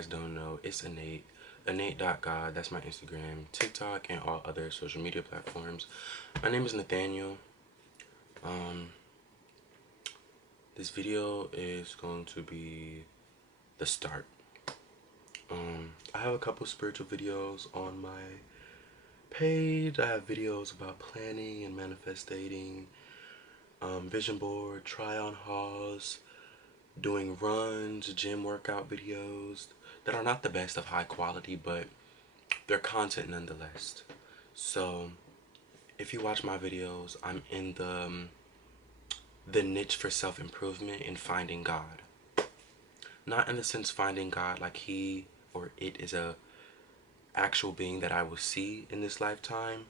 guys don't know, it's Innate. Innate.god, that's my Instagram, TikTok, and all other social media platforms. My name is Nathaniel. Um, this video is going to be the start. I have a couple spiritual videos on my page. I have videos about planning and manifesting, vision board, try on hauls, doing runs, gym workout videos that are not the best of high quality, but they're content nonetheless. So if you watch my videos, I'm in the niche for self-improvement and finding God. Not in the sense finding God like he or it is a actual being that I will see in this lifetime,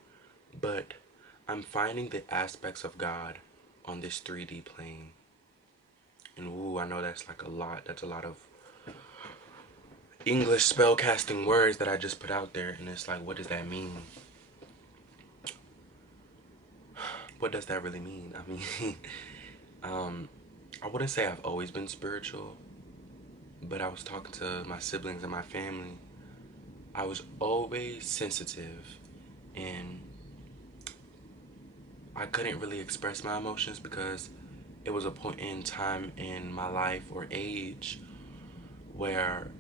but I'm finding the aspects of God on this 3D plane. And ooh, I know that's like a lot. That's a lot of English spellcasting words that I just put out there, and it's like, what does that mean? What does that really mean? I mean, I wouldn't say I've always been spiritual, but I was talking to my siblings and my family. I was always sensitive, and I couldn't really express my emotions because it was a point in time in my life or age where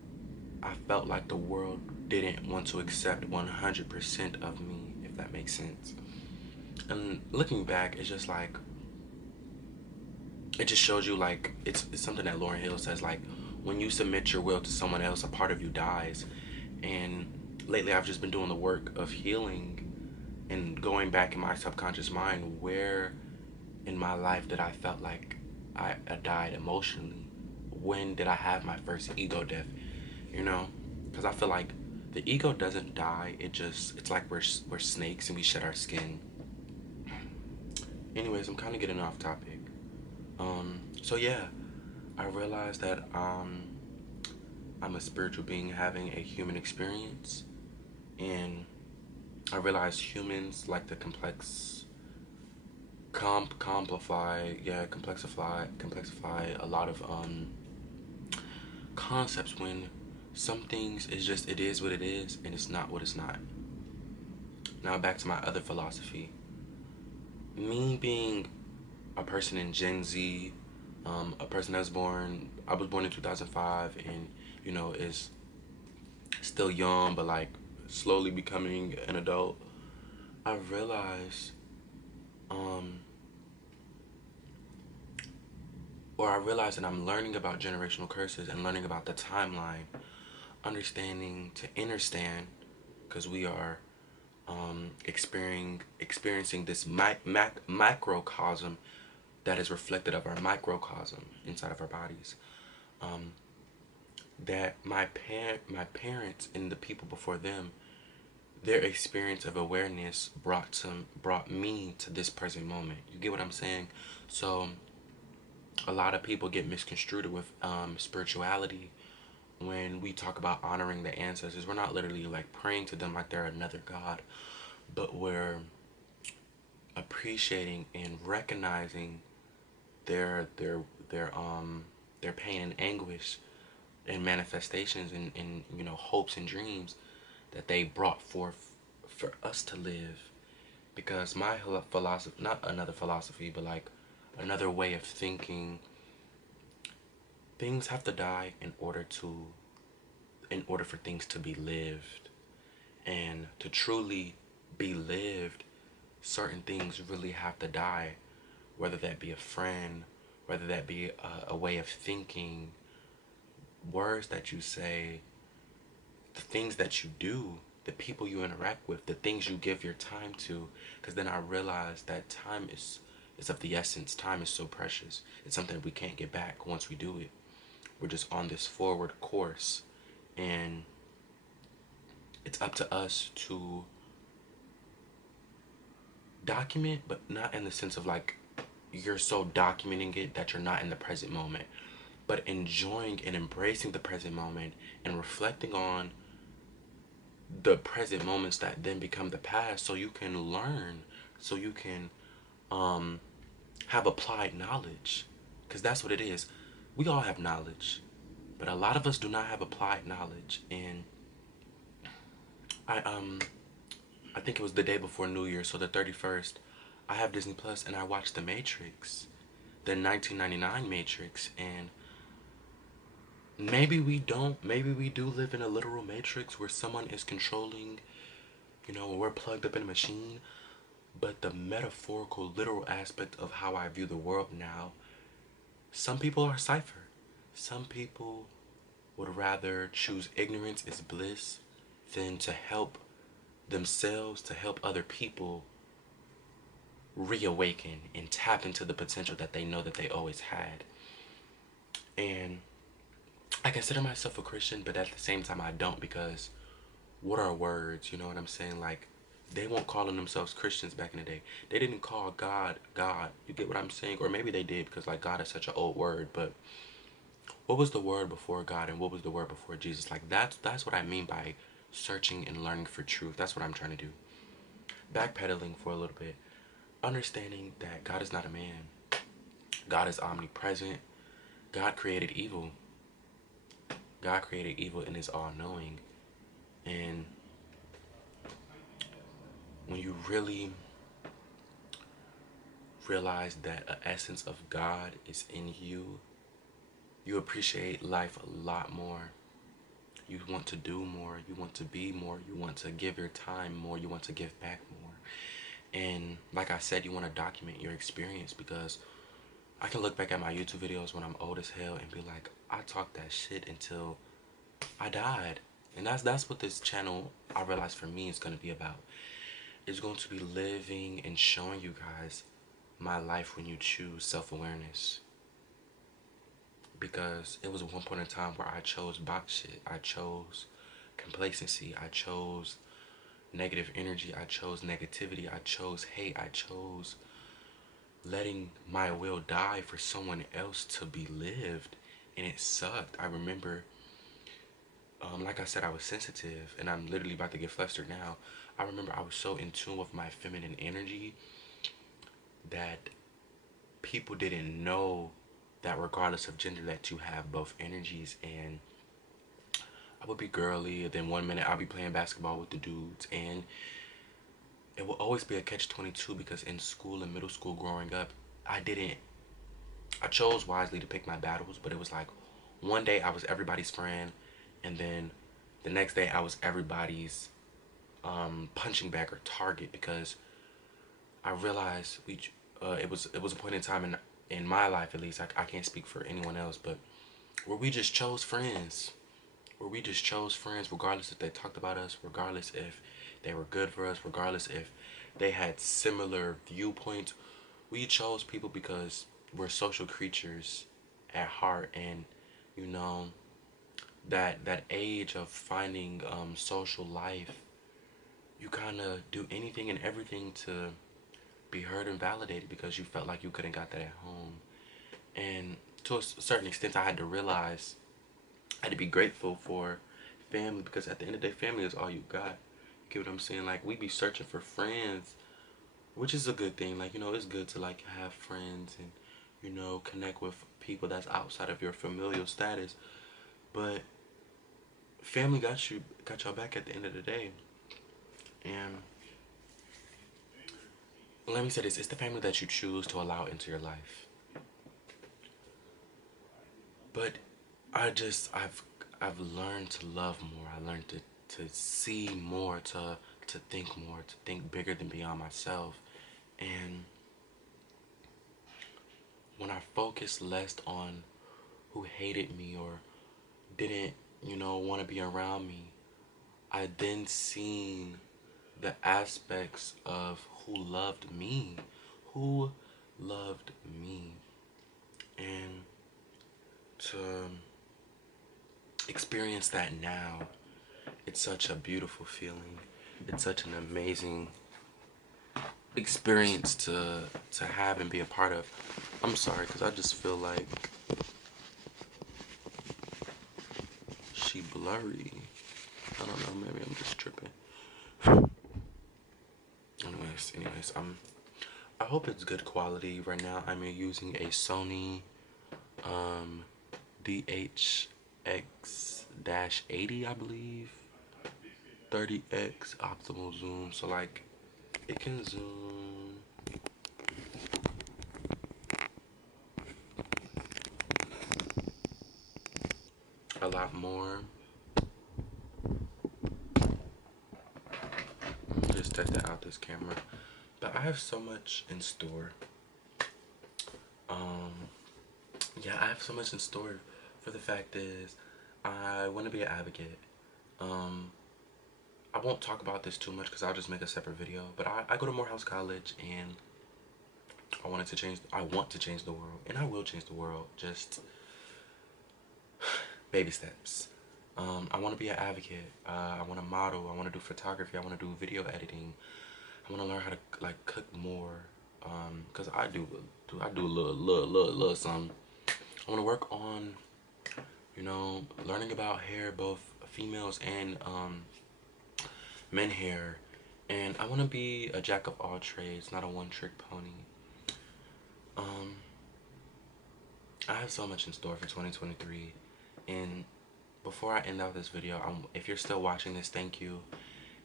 I felt like the world didn't want to accept 100% of me, if that makes sense. And looking back, it's just like, it just shows you like, it's something that Lauryn Hill says, like, when you submit your will to someone else, a part of you dies. And lately I've just been doing the work of healing and going back in my subconscious mind, where in my life did I felt like I died emotionally? When did I have my first ego death? You know, because I feel like the ego doesn't die. It's like we're snakes and we shed our skin. Anyways, I'm kind of getting off topic. So yeah, I realized that I'm a spiritual being having a human experience, and I realized humans like to complexify a lot of concepts, when some things is just, it is what it is and it's not what it's not. Now back to my other philosophy. Me being a person in Gen Z, a person that's I was born in 2005, and you know, is still young but like slowly becoming an adult. I realized, um, or I realized that I'm learning about generational curses and learning about the timeline, understanding to understand, because we are experiencing this macrocosm that is reflected of our microcosm inside of our bodies. Um, that my parents and the people before them, their experience of awareness brought me to this present moment. You get what I'm saying? So a lot of people get misconstrued with spirituality. When we talk about honoring the ancestors, we're not literally like praying to them like they're another god, but we're appreciating and recognizing their their their um their pain and anguish and manifestations, and you know, hopes and dreams that they brought forth for us to live. Because my philosophy, not another philosophy, but like another way of thinking, things have to die in order for things to be lived. And to truly be lived, certain things really have to die, whether that be a friend, whether that be a way of thinking, words that you say, the things that you do, the people you interact with, the things you give your time to. Because then I realized that time is of the essence. Time is so precious. It's something we can't get back once we do it. We're just on this forward course, and it's up to us to document, but not in the sense of like you're so documenting it that you're not in the present moment, but enjoying and embracing the present moment and reflecting on the present moments that then become the past, so you can learn, so you can have applied knowledge. Because that's what it is. We all have knowledge. But a lot of us do not have applied knowledge. And I I think it was the day before New Year, so the 31st, I have Disney Plus and I watched The Matrix, the 1999 Matrix, and maybe we do live in a literal matrix where someone is controlling, we're plugged up in a machine, but the metaphorical, literal aspect of how I view the world now, some people are cipher. Some people would rather choose ignorance as bliss than to help themselves, to help other people reawaken and tap into the potential that they know that they always had. And I consider myself a Christian, but at the same time I don't, because what are words? You know what I'm saying? Like, they weren't calling themselves Christians back in the day. They didn't call God God. You get what I'm saying? Or maybe they did, because like God is such an old word. But what was the word before God and what was the word before Jesus? Like, that's what I mean by searching and learning for truth. That's what I'm trying to do. Backpedaling for a little bit, understanding that God is not a man. God is omnipresent. God created evil. God created evil and is all-knowing. And when you really realize that an essence of God is in you, you appreciate life a lot more. You want to do more. You want to be more. You want to give your time more. You want to give back more. And like I said, you want to document your experience, because I can look back at my YouTube videos when I'm old as hell and be like, I talked that shit until I died. And that's what this channel, I realize, for me is going to be about. It's going to be living and showing you guys my life when you choose self-awareness. Because it was one point in time where I chose box shit. I chose complacency. I chose negative energy. I chose negativity. I chose hate. I chose letting my will die for someone else to be lived. And it sucked. I remember, like I said, I was sensitive, and I'm literally about to get flustered now. I remember I was so in tune with my feminine energy that people didn't know that regardless of gender that you have both energies. And I would be girly, and then one minute I'll be playing basketball with the dudes, and it will always be a catch-22, because in school and middle school growing up, I chose wisely to pick my battles, but it was like one day I was everybody's friend, and then the next day I was everybody's punching bag or target, because I realized it was a point in time in my life, at least, I can't speak for anyone else, but where we just chose friends. Where we just chose friends regardless if they talked about us, regardless if they were good for us, regardless if they had similar viewpoints. We chose people because we're social creatures at heart. And you know, that age of finding social life, you kind of do anything and everything to be heard and validated, because you felt like you couldn't got that at home. And to a certain extent, I had to realize, I had to be grateful for family, because at the end of the day, family is all you got. You get what I'm saying? Like, we be searching for friends, which is a good thing. Like, it's good to like have friends and, connect with people that's outside of your familial status. But family got y'all back at the end of the day. And let me say this, it's the family that you choose to allow into your life. But I've learned to love more. I learned to see more, to think more, to think bigger than beyond myself. And when I focused less on who hated me or didn't, want to be around me, I then seen the aspects of who loved me. Who loved me. And to experience that now, it's such a beautiful feeling. It's such an amazing experience to have and be a part of. I'm sorry, because I just feel like she blurry. I don't know, maybe I'm just tripping. Anyways, I hope it's good quality. Right now I'm using a Sony DH X-80, I believe. 30x optimal zoom, so like it can zoom a lot more. Just testing out this camera, but I have so much in store. Yeah, I have so much in store. For the fact is, I want to be an advocate. I won't talk about this too much because I'll just make a separate video. But I go to Morehouse College, and I want to change the world, and I will change the world. Just baby steps. I want to be an advocate. I want to model. I want to do photography. I want to do video editing. I want to learn how to like cook more. Cause I do a little something. I want to work on, you know, learning about hair, both females and men hair, and I want to be a jack of all trades, not a one-trick pony. I have so much in store for 2023, and before I end out this video, if you're still watching this, thank you.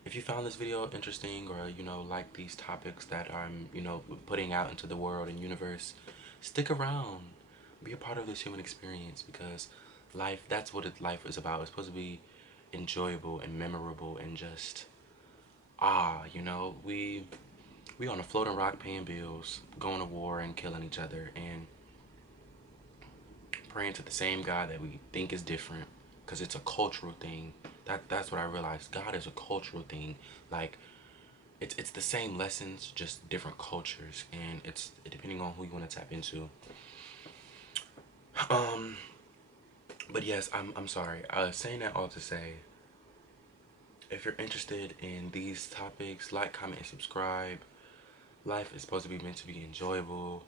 If you found this video interesting, or you know, like these topics that I'm, you know, putting out into the world and universe, stick around, be a part of this human experience, because life, that's what life is about. It's supposed to be enjoyable and memorable, and just you know, we on a floating rock, paying bills, going to war and killing each other, and praying to the same God that we think is different, because it's a cultural thing. That's what I realized. God is a cultural thing. Like it's the same lessons, just different cultures, and it's depending on who you want to tap into. But yes, I'm sorry. Saying that all to say, if you're interested in these topics, like, comment, and subscribe. Life is supposed to be meant to be enjoyable.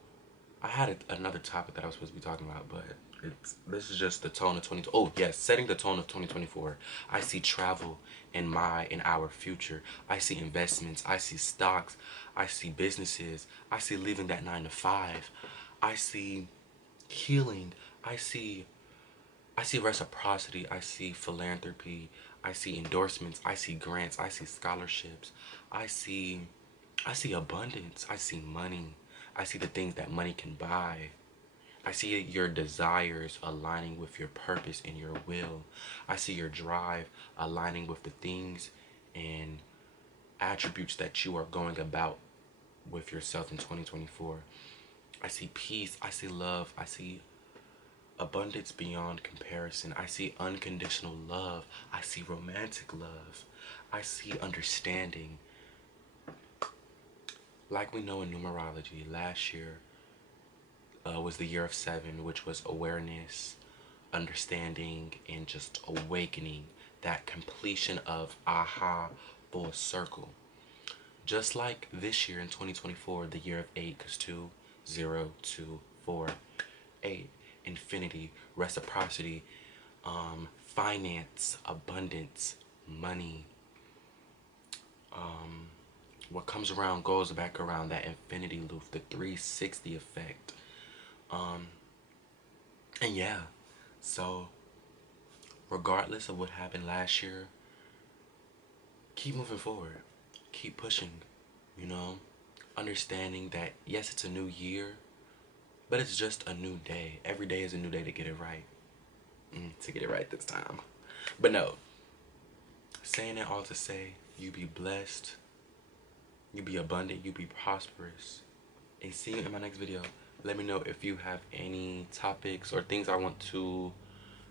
I had another topic that I was supposed to be talking about, but this is just the tone of 20. Oh yes, setting the tone of 2024. I see travel in our future. I see investments. I see stocks. I see businesses. I see living that 9 to 5. I see healing. I see reciprocity. I see philanthropy. I see endorsements. I see grants. I see scholarships. I see abundance. I see money. I see the things that money can buy. I see your desires aligning with your purpose and your will. I see your drive aligning with the things and attributes that you are going about with yourself in 2024. I see peace. I see love. I see abundance beyond comparison. I see unconditional love. I see romantic love. I see understanding. Like we know in numerology, last year was the year of 7, which was awareness, understanding, and just awakening. That completion of aha, full circle. Just like this year in 2024, the year of 8, because 2, 0, 2, 4, 8. Infinity, reciprocity, finance, abundance, money. What comes around goes back around, that infinity loop, the 360 effect. And yeah, so regardless of what happened last year, keep moving forward, keep pushing, you know, understanding that yes, it's a new year, but it's just a new day. Every day is a new day to get it right. To get it right this time. But no, saying that all to say, you be blessed, you be abundant, you be prosperous, and see you in my next video. Let me know if you have any topics or things I want to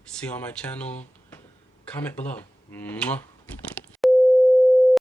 see on my channel. Comment below. Mwah.